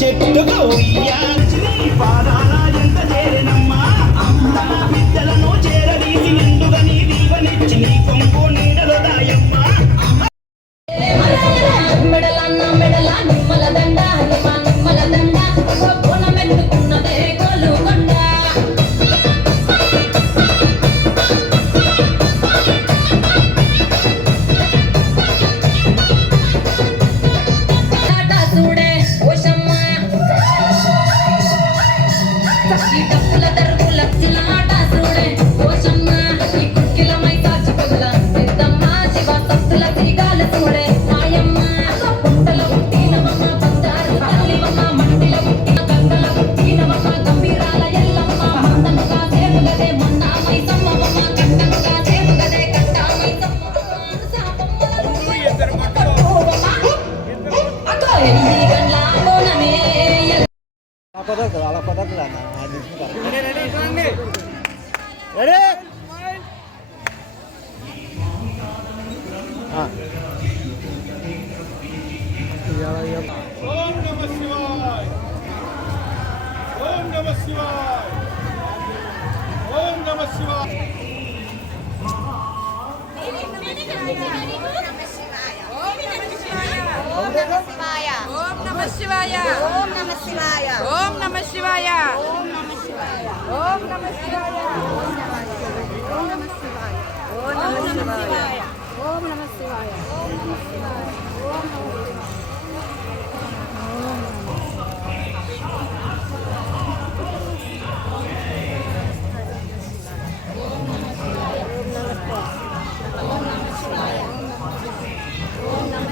చెట్టుగా ఉయ్యాల్సింది పాదాల ఎంత చేరినమ్మా తన బిడ్డలను చేరదీసి నిండుగా నీ దీవనిచ్చి నీ కొంపు నీడలు దాయమ్మా మెడలన్న మెడల నిమ్మల దండ నిమ్మల దండ కోనమెన్నుకున్నదే కోలుకొండ చూడే ఓషమ్మ ఈ డప్పుల దరువుల చిలాట చూడే ఓషమ్మ ఈ కుక్కిల మై కాచి పొగల పెద్దమ్మ శివ సత్తుల తీగాల చూడే మాయమ్మ పుట్టల పుట్టినవమ్మ బంగారు తల్లివమ్మ మట్టిల పుట్టిన గంగల పుట్టినవమ్మ గంభీరాల ఎల్లమ్మ మందముగా సేపుగదే మొన్న మైసమ్మవమ్మ కట్టముగా సేపుగదే కట్ట మైసమ్మవమ్మ అగో 8 గంటల కోనమే అలా పదకులా ఓం నమ శివాయ ఓం నమ శివాయ ఓం నమ శివాయ ఓం నమ శివాయ ఓం నమ శివాయ ఓం నమ శివాయ ఓం నమ శివాయ ఓం నమ శివాయ ఓం నమ శివాయ ఓం నమ శివాయ ఓం నమ శివాయ ఓం నమ శివాయ ఓం నమ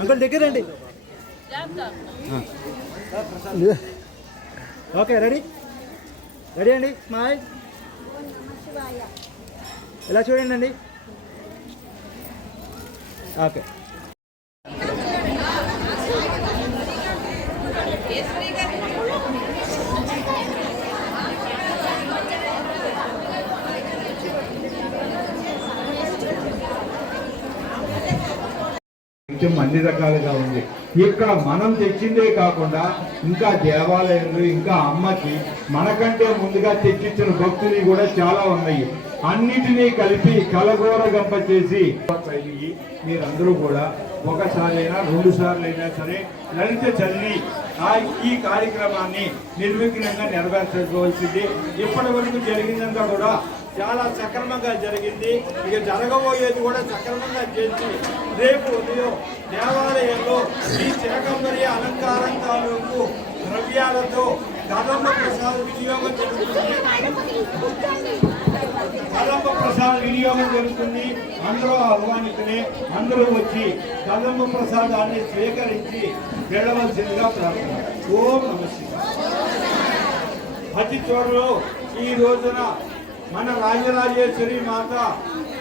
అంకుల్ దగ్గరండి. ఓకే రెడీ రెడీ అండి. స్మైల్ ఇలా చూడండి అండి. ఓకే అన్ని రకాలుగా ఉంది. ఇక్కడ మనం తెచ్చిందే కాకుండా ఇంకా దేవాలయాలు ఇంకా అమ్మకి మనకంటే ముందుగా తెచ్చిచ్చిన భక్తులు కూడా చాలా ఉన్నాయి. అన్నిటినీ కలిపి కలగోర గంప చేసి మీరందరూ కూడా ఒకసారైనా 2 సార్లు అయినా సరే లలిత చల్లి ఈ కార్యక్రమాన్ని నిర్విఘ్నంగా నెరవేర్చుకోవాల్సింది. ఇప్పటి వరకు జరిగిందంతా కూడా చాలా సక్రమంగా జరిగింది. ఇక జరగబోయేది కూడా సక్రమంగా చేసి రేపు ఉదయం దేవాలయంలో ఈ శాకంబరి అలంకారం తాలూకు ద్రవ్యాలతో కదంబ ప్రసాద్ వినియోగం జరుగుతుంది. కదంబ ప్రసాద్ వినియోగం జరుగుతుంది. అందరూ ఆహ్వానితులే. అందరూ వచ్చి కదంబ ప్రసాదాన్ని స్వీకరించి వెళ్ళవలసిందిగా ప్రార్థన. ఓం నమ శివాయ. అతి త్వరలో ఈ రోజున మన రాజరాజేశ్వరి మాత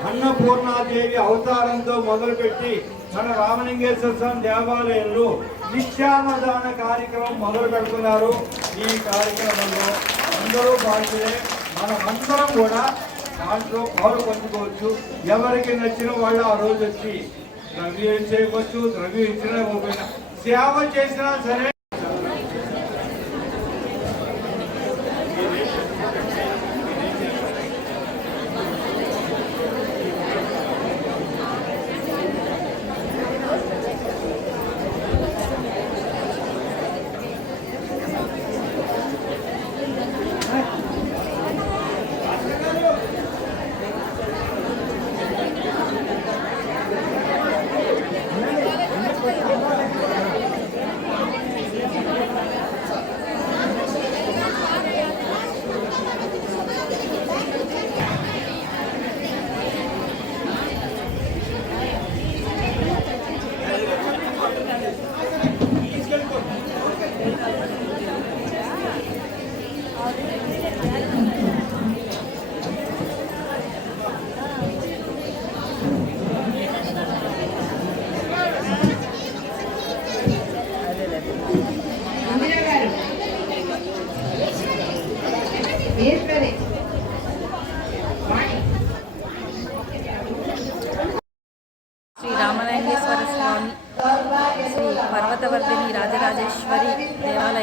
అన్నపూర్ణాదేవి అవతారంతో మొదలుపెట్టి మన రామలింగేశ్వర స్వామి దేవాలయంలో నిత్యాన్నదాన కార్యక్రమం మొదలు పెడుతున్నారు. ఈ కార్యక్రమంలో అందరూ బాధ్యులే. మనమందరం కూడా దాంట్లో పాలు పంచుకోవచ్చు. ఎవరికి నచ్చిన వాళ్ళు ఆ రోజు వచ్చి ద్రవ్యం చేయవచ్చు. ద్రవ్యం ఇచ్చినా సేవ చేసినా సరే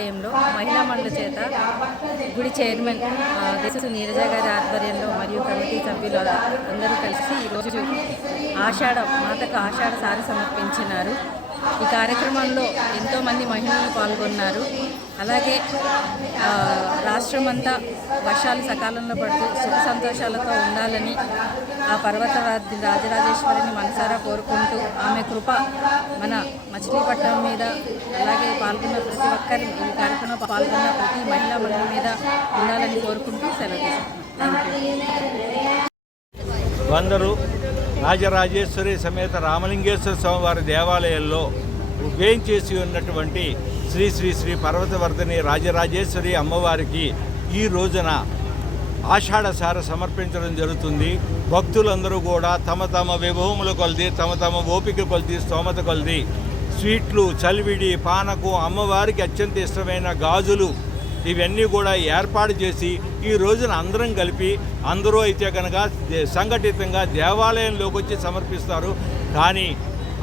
దేవాలయంలో మహిళా మండలి చేత గుడి చైర్మన్ దేశ నీరజ గారి ఆధ్వర్యంలో మరియు కమిటీ సభ్యులు అందరూ కలిసి ఈరోజు మాతకు ఆషాఢ సారి సమర్పించినారు. ఈ కార్యక్రమంలో ఎంతోమంది మహిళలు పాల్గొన్నారు. అలాగే రాష్ట్రమంతా వర్షాలు సకాలంలో పడుతూ సుఖ సంతోషాలతో ఉండాలని ఆ పర్వతరాజు రాజరాజేశ్వరిని మనసారా కోరుకుంటూ ఆమె కృప మన మచిలీపట్నం మీద అలాగే పాల్గొన్న ప్రతి ఒక్కరి ఈ కార్యక్రమంలో పాల్గొన్న ప్రతి మహిళా మండలి మీద ఉండాలని కోరుకుంటూ సెలవు తీసుకుంటాం. కొందరు రాజరాజేశ్వరి సమేత రామలింగేశ్వర స్వామివారి దేవాలయంలో వేయించేసి ఉన్నటువంటి శ్రీ శ్రీ శ్రీ పర్వతవర్ధిని రాజరాజేశ్వరి అమ్మవారికి ఈ రోజున ఆషాఢసార సమర్పించడం జరుగుతుంది. భక్తులందరూ కూడా తమ తమ విభవముల కొలది, తమ తమ ఓపిక కొలది, స్తోమత కొలది స్వీట్లు, చలివిడి, పానకం, అమ్మవారికి అత్యంత ఇష్టమైన గాజులు ఇవన్నీ కూడా ఏర్పాటు చేసి ఈ రోజున అందరం కలిపి అందరూ అయితే కనుక సంఘటితంగా దేవాలయంలోకి వచ్చి సమర్పిస్తారు. కానీ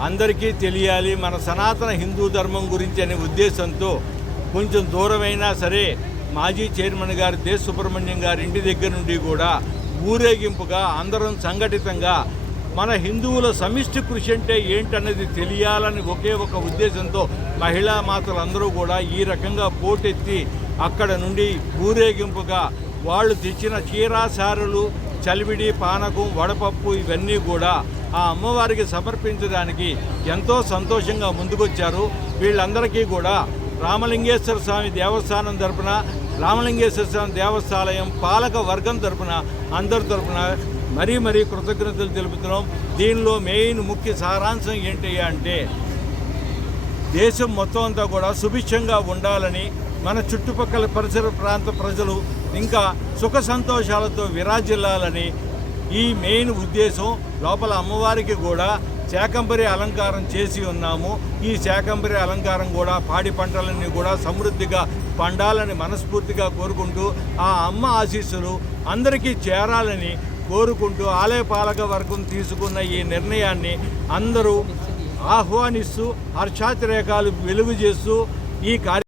అందరికీ తెలియాలి మన సనాతన హిందూ ధర్మం గురించి అనే ఉద్దేశంతో కొంచెం దూరమైనా సరే మాజీ చైర్మన్ గారు దేశ సుబ్రహ్మణ్యం గారి ఇంటి దగ్గర నుండి కూడా ఊరేగింపుగా అందరం సంఘటితంగా మన హిందువుల సమిష్టి కృషి అంటే ఏంటన్నది తెలియాలని ఒకే ఒక ఉద్దేశంతో మహిళా మాతలందరూ కూడా ఈ రకంగా పోటెత్తి అక్కడ నుండి ఊరేగింపుగా వాళ్ళు తెచ్చిన చీరాసారులు, చలివిడి, పానకం, వడపప్పు ఇవన్నీ కూడా ఆ అమ్మవారికి సమర్పించడానికి ఎంతో సంతోషంగా ముందుకొచ్చారు. వీళ్ళందరికీ కూడా రామలింగేశ్వర స్వామి దేవస్థానం తరపున, రామలింగేశ్వర స్వామి దేవస్థానం పాలక వర్గం తరపున, అందరి తరపున మరీ కృతజ్ఞతలు తెలుపుతున్నాం. దీనిలో మెయిన్ ముఖ్య సారాంశం ఏంటి అంటే దేశం మొత్తం అంతా కూడా సుభిక్షంగా ఉండాలని, మన చుట్టుపక్కల పరిసర ప్రాంత ప్రజలు ఇంకా సుఖ సంతోషాలతో విరాజిల్లాలని ఈ మెయిన్ ఉద్దేశం. లోపల అమ్మవారికి కూడా శాకంబరి అలంకారం చేసి ఉన్నాము. ఈ శాకంబరి అలంకారం కూడా పాడి పంటలన్నీ కూడా సమృద్ధిగా పండాలని మనస్ఫూర్తిగా కోరుకుంటూ ఆ అమ్మ ఆశీస్సులు అందరికీ చేరాలని కోరుకుంటూ ఆలయ పాలక వర్గం తీసుకున్న ఈ నిర్ణయాన్ని అందరూ ఆహ్వానిస్తూ హర్షాతిరేకాలు వెలుగు చేస్తూ ఈ